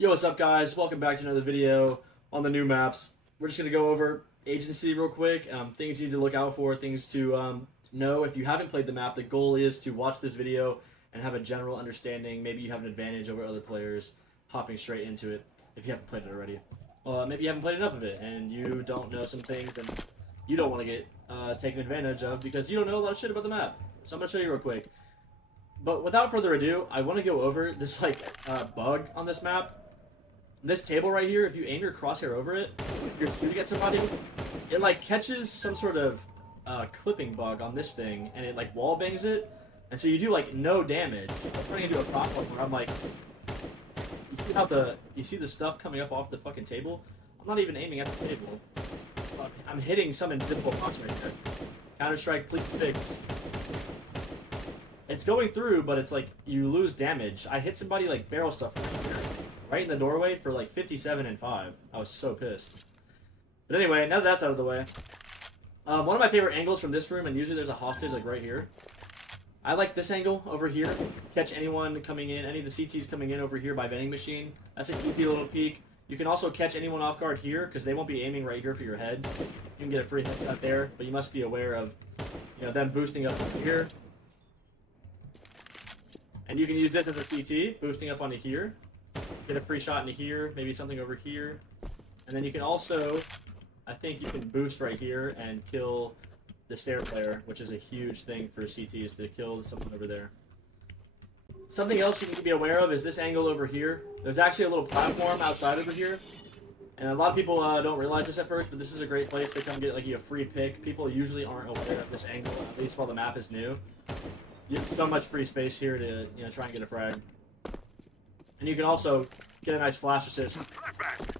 Yo, what's up guys? Welcome back to another video on the new maps. We're just going to go over agency real quick, things you need to look out for, things to know. If you haven't played the map, the goal is to watch this video and have a general understanding. Maybe you have an advantage over other players hopping straight into it if you haven't played it already. Maybe you haven't played enough of it and you don't know some things and you don't want to get taken advantage of because you don't know a lot of shit about the map. So I'm going to show you real quick. But without further ado, I want to go over this bug on this map. This table right here, if you aim your crosshair over it, you're shooting at somebody, it catches some sort of clipping bug on this thing, and it wall bangs it, and so you do no damage. I'm running into a problem where I'm you see the stuff coming up off the fucking table? I'm not even aiming at the table. I'm hitting some invisible box right there. Counter-Strike, please fix. It's going through, but it's you lose damage. I hit somebody barrel stuff right in the doorway for 57 and 5. I was so pissed. But anyway, now that that's out of the way, one of my favorite angles from this room, and usually there's a hostage right here. I like this angle over here. Catch anyone coming in, any of the CTs coming in over here by vending machine. That's an easy little peek. You can also catch anyone off guard here because they won't be aiming right here for your head. You can get a free headshot there, but you must be aware of them boosting up over here. And you can use this as a CT, boosting up onto here. Get a free shot into here, maybe something over here. And then you can also, I think you can boost right here and kill the stair player, which is a huge thing for CTs, to kill someone over there. Something else you need to be aware of is this angle over here. There's actually a little platform outside over here. And a lot of people don't realize this at first, but this is a great place to come get a free pick. People usually aren't aware of this angle, at least while the map is new. You have so much free space here to try and get a frag. And you can also get a nice flash assist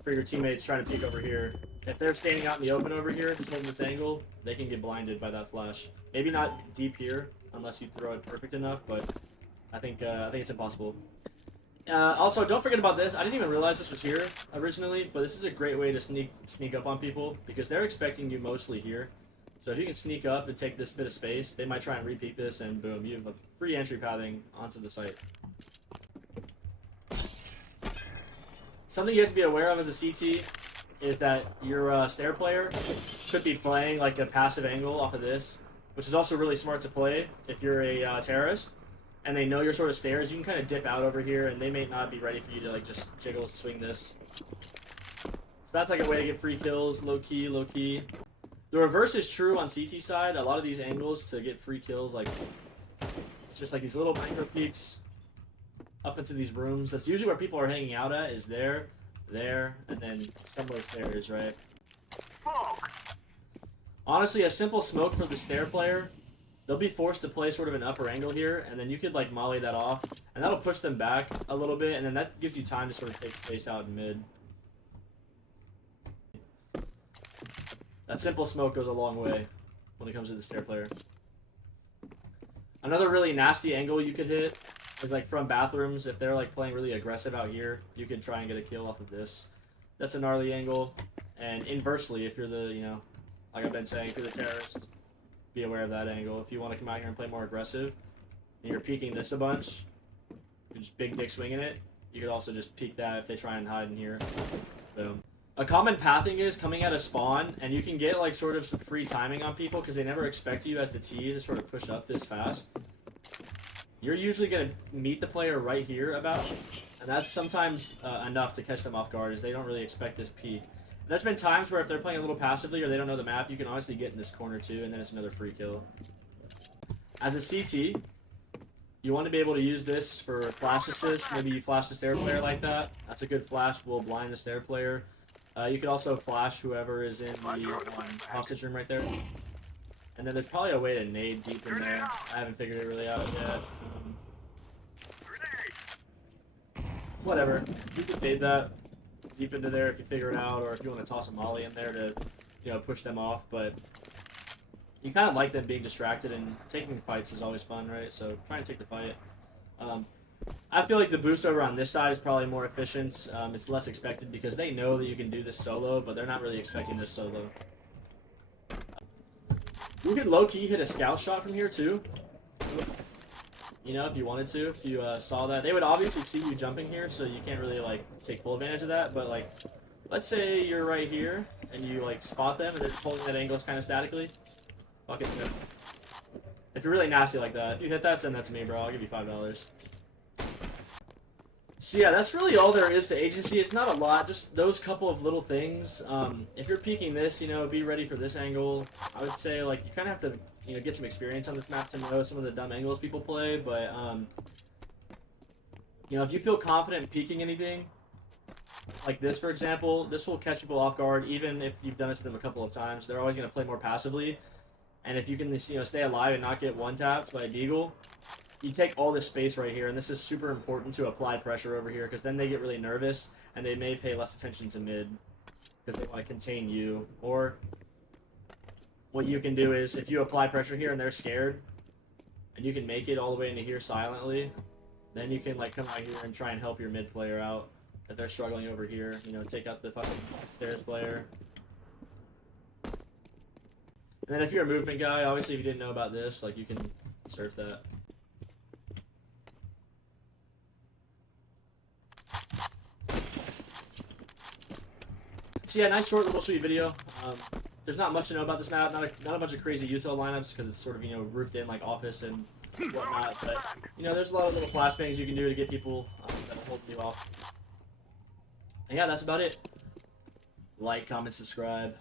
for your teammates trying to peek over here. If they're standing out in the open over here, just holding this angle, they can get blinded by that flash. Maybe not deep here, unless you throw it perfect enough, but I think it's impossible. Also, don't forget about this. I didn't even realize this was here originally, but this is a great way to sneak up on people because they're expecting you mostly here. So if you can sneak up and take this bit of space, they might try and repeat this, and boom, you have a free entry pathing onto the site. Something you have to be aware of as a CT is that your stair player could be playing a passive angle off of this, which is also really smart to play if you're a terrorist, and they know your sort of stairs. You can kind of dip out over here, and they may not be ready for you to just jiggle, swing this. So that's a way to get free kills, low key, low key. The reverse is true on CT side. A lot of these angles to get free kills, it's just these little micro peeks up into these rooms. That's usually where people are hanging out at, is there, and then somewhere stairs, right? Honestly, a simple smoke for the stair player, they'll be forced to play sort of an upper angle here, and then you could molly that off, and that'll push them back a little bit, and then that gives you time to sort of take space out in mid. That simple smoke goes a long way when it comes to the stair player. Another really nasty angle you could hit is from bathrooms. If they're playing really aggressive out here, you can try and get a kill off of this. That's a gnarly angle. And inversely, if you're the, like I've been saying, if you're the terrorist, be aware of that angle. If you want to come out here and play more aggressive, and you're peeking this a bunch, you're just big dick swinging it, you could also just peek that if they try and hide in here. Boom. A common pathing is coming out of spawn, and you can get sort of some free timing on people because they never expect you as the T's to sort of push up this fast. You're usually going to meet the player right here about, and that's sometimes enough to catch them off guard, as they don't really expect this peek. And there's been times where if they're playing a little passively or they don't know the map, you can honestly get in this corner too, and then it's another free kill. As a CT, you want to be able to use this for flash assist. Maybe you flash the stair player like that. That's a good flash, will blind the stair player. You could also flash whoever is in the hostage room right there. And then there's probably a way to nade deep in there. I haven't figured it really out yet. Whatever. You can nade that deep into there if you figure it out, or if you want to toss a molly in there to, push them off. But you kind of like them being distracted, and taking fights is always fun, right? So try and take the fight. I feel like the boost over on this side is probably more efficient. It's less expected because they know that you can do this solo, but they're not really expecting this solo. You can low-key hit a scout shot from here too. You know, if you wanted to, if you saw that, they would obviously see you jumping here, so you can't really like take full advantage of that. But like, let's say you're right here and you like spot them and they're holding that angle kind of statically. Fuck it. If you're really nasty like that, if you hit that, send that to me, bro. I'll give you $5. So yeah, that's really all there is to agency. It's not a lot, just those couple of little things. If you're peeking this, you know, be ready for this angle. I would say like you kind of have to, you know, get some experience on this map to know some of the dumb angles people play. But you know, if you feel confident in peeking anything, like this for example, this will catch people off guard. Even if you've done it to them a couple of times, they're always going to play more passively. And if you can, you know, stay alive and not get one tapped by a deagle, you take all this space right here, and this is super important to apply pressure over here, because then they get really nervous, and they may pay less attention to mid, because they want to contain you. Or what you can do is, if you apply pressure here and they're scared, and you can make it all the way into here silently, then you can like come out here and try and help your mid player out if they're struggling over here. You know, take out the fucking stairs player. And then if you're a movement guy, obviously if you didn't know about this, like you can surf that. So yeah, nice short little sweet video. There's not much to know about this map, not a bunch of crazy util lineups because it's sort of, you know, roofed in like office and whatnot. But you know, there's a lot of little flashbangs you can do to get people that'll hold you off. And yeah, that's about it. Like, comment, subscribe.